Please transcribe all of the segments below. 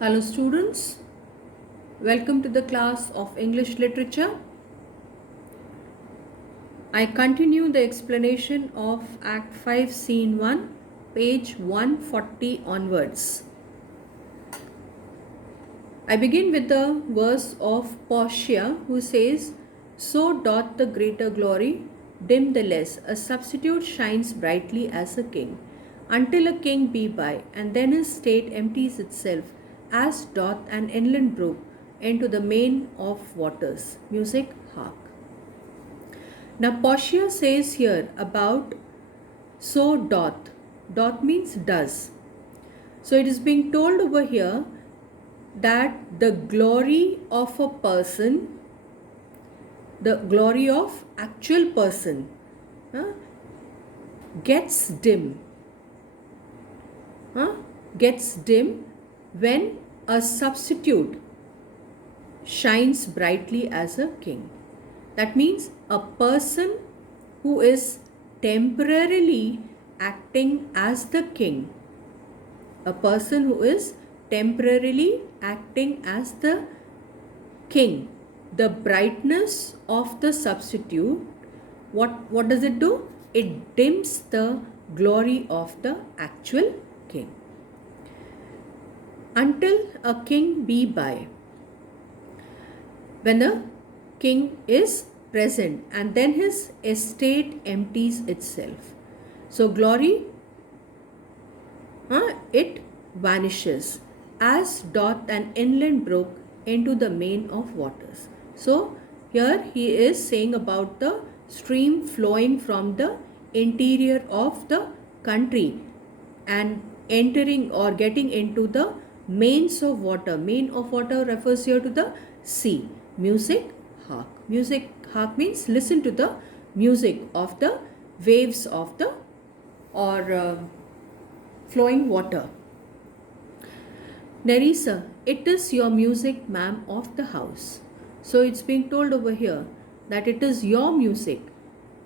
Hello students, welcome to the class of English literature. I continue the explanation of Act 5 Scene 1, page 140 onwards. I begin with the verse of Portia who says, "So doth the greater glory dim the less, a substitute shines brightly as a king, until a king be by, and then his state empties itself, as doth an inland brook into the main of waters." Music, hark. Now Portia says here about so doth. Doth means does. So it is being told over here that the glory of a person, the glory of actual person, gets dim. Gets dim when a substitute shines brightly as a king. That means a person who is temporarily acting as the king, a person who is temporarily acting as the king, the brightness of the substitute, what does it do? It dims the glory of the actual king. Until a king be by. When the king is present and then his estate empties itself. So glory, it vanishes, as doth an inland brook into the main of waters. So here he is saying about the stream flowing from the interior of the country and entering or getting into the mains of water. Main of water refers here to the sea. Music, hark. Music, hark means listen to the music of the waves of the flowing water. Nerissa, it is your music, ma'am, of the house. So it's being told over here that it is your music.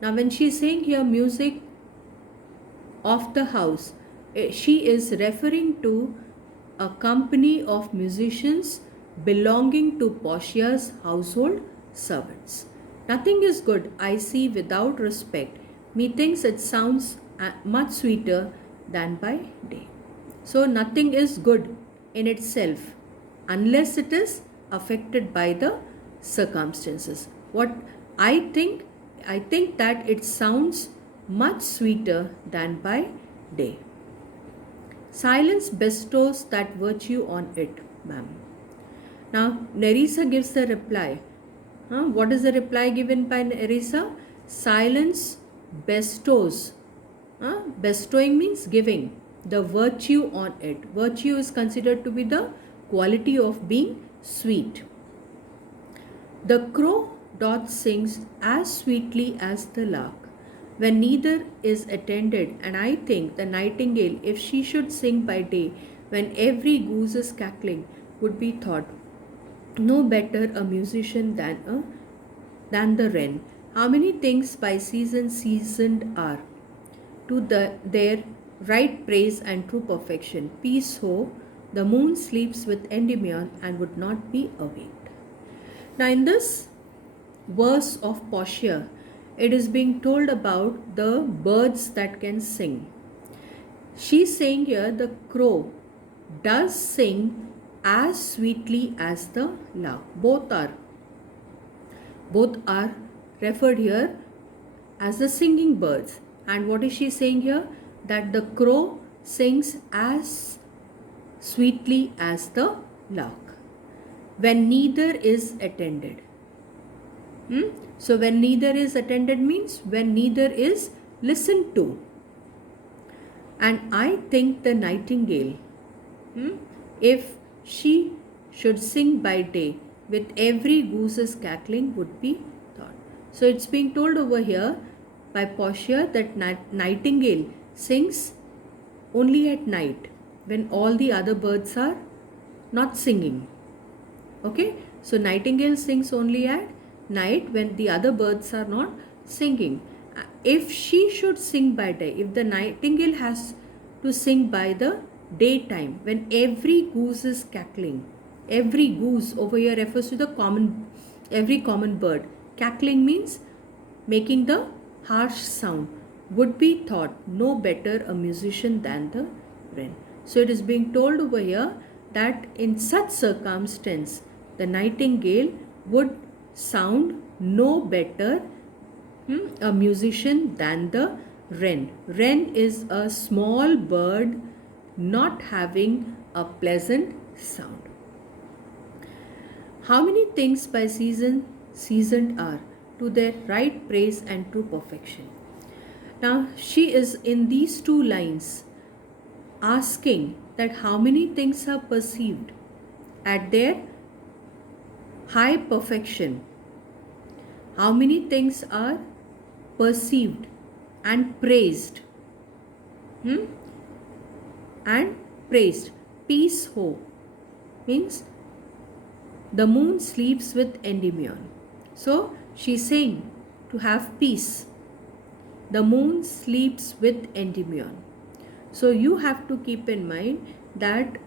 Now when she is saying here music of the house, she is referring to a company of musicians belonging to Portia's household servants. Nothing is good, I see, without respect. Methinks it sounds much sweeter than by day. So nothing is good in itself unless it is affected by the circumstances. What I think that it sounds much sweeter than by day. Silence bestows that virtue on it, ma'am. Now Nerissa gives the reply. What is the reply given by Nerissa? Silence bestows. Bestowing means giving the virtue on it. Virtue is considered to be the quality of being sweet. The crow doth sings as sweetly as the lark when neither is attended, and I think the nightingale, if she should sing by day when every goose is cackling, would be thought no better a musician than the wren. How many things by season seasoned are to their right praise and true perfection. Peace ho, the moon sleeps with Endymion and would not be awaked. Now in this verse of Portia, it is being told about the birds that can sing. She's saying here the crow does sing as sweetly as the lark. Both are referred here as the singing birds. And what is she saying here? That the crow sings as sweetly as the lark when neither is attended. So when neither is attended means when neither is listened to. And I think the nightingale, if she should sing by day with every goose's cackling, would be thought. So it's being told over here by Portia that nightingale sings only at night when all the other birds are not singing. Okay, so nightingale sings only at night when the other birds are not singing. If she should sing by day, if the nightingale has to sing by the daytime, when every goose is cackling. Every goose over here refers to the every common bird. Cackling means making the harsh sound. Would be thought no better a musician than the wren. So it is being told over here that in such circumstance, the nightingale would sound no better a musician than the wren. Wren is a small bird not having a pleasant sound. How many things by seasoned are to their right praise and true perfection. Now she is in these two lines asking that how many things are perceived at their high perfection. How many things are perceived and praised. And praised. Peace, hope means the moon sleeps with Endymion. So she's saying to have peace. The moon sleeps with Endymion. So you have to keep in mind that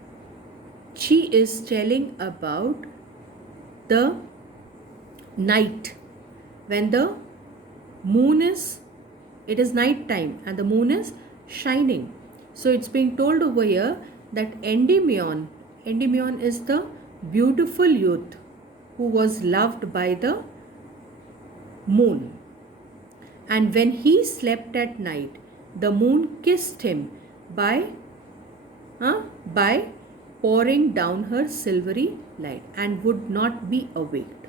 she is telling about the night when the moon is, it is night time and the moon is shining. So it's being told over here that Endymion is the beautiful youth who was loved by the moon. And when he slept at night, the moon kissed him by pouring down her silvery light and would not be awaked.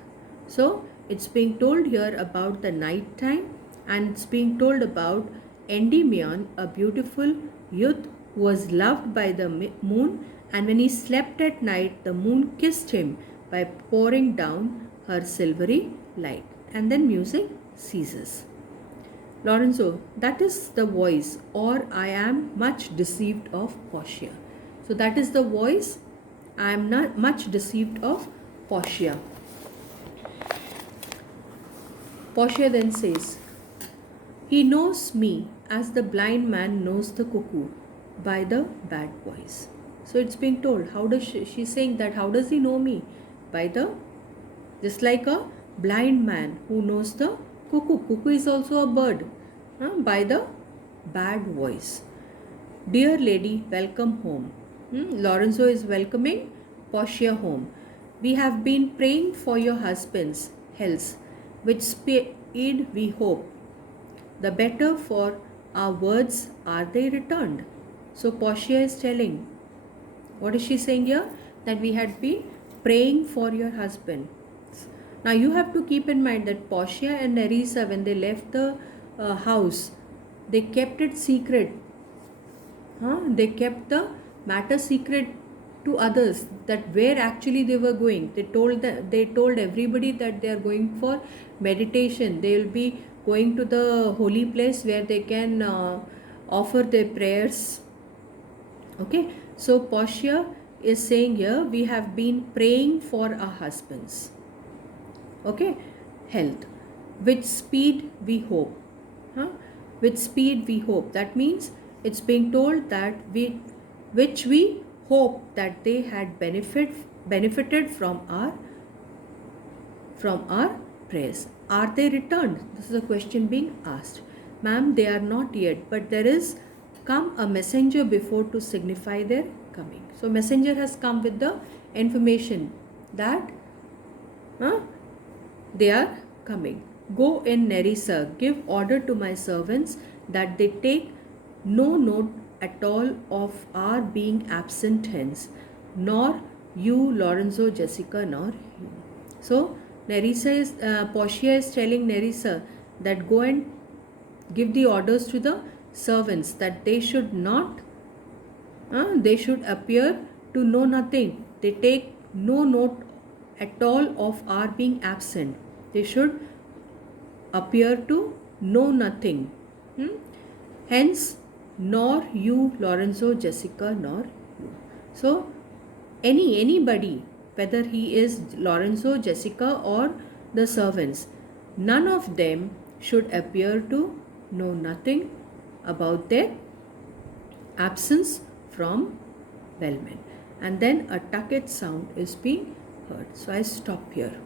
So it's being told here about the night time, and it's being told about Endymion, a beautiful youth who was loved by the moon, and when he slept at night, the moon kissed him by pouring down her silvery light. And then music ceases. Lorenzo, that is the voice, or I am much deceived of Portia. So that is the voice, I am not much deceived of Portia. Portia then says, he knows me as the blind man knows the cuckoo by the bad voice. So it's being told, how does she's saying that how does he know me? By the, just like a blind man who knows the cuckoo. Cuckoo is also a bird. By the bad voice. Dear lady, welcome home. Lorenzo is welcoming Portia home. We have been praying for your husband's health, which speed we hope. The better for our words are they returned. So Portia is telling, what is she saying here? That we had been praying for your husband. Now you have to keep in mind that Portia and Nerissa, when they left the house, they kept it secret. They kept the matter secret to others, that where actually they were going. They told everybody that they are going for meditation. They will be going to the holy place where they can offer their prayers. Okay, so Portia is saying here, we have been praying for our husbands. Okay, health, with speed we hope. With speed we hope. That means it's being told that which we hope that they had benefited from our prayers. Are they returned? This is a question being asked. Ma'am, they are not yet, but there is come a messenger before to signify their coming. So messenger has come with the information that they are coming. Go in, Nerissa, give order to my servants that they take no note at all of our being absent hence, nor you, Lorenzo, Jessica, nor you. So Portia is telling Nerissa that go and give the orders to the servants that they should not, they should appear to know nothing. They take no note at all of our being absent. They should appear to know nothing. Hence, nor you, Lorenzo, Jessica, nor you. So anybody, whether he is Lorenzo, Jessica, or the servants, none of them should appear to know nothing about their absence from bellman. And then a tucket sound is being heard. So I stop here.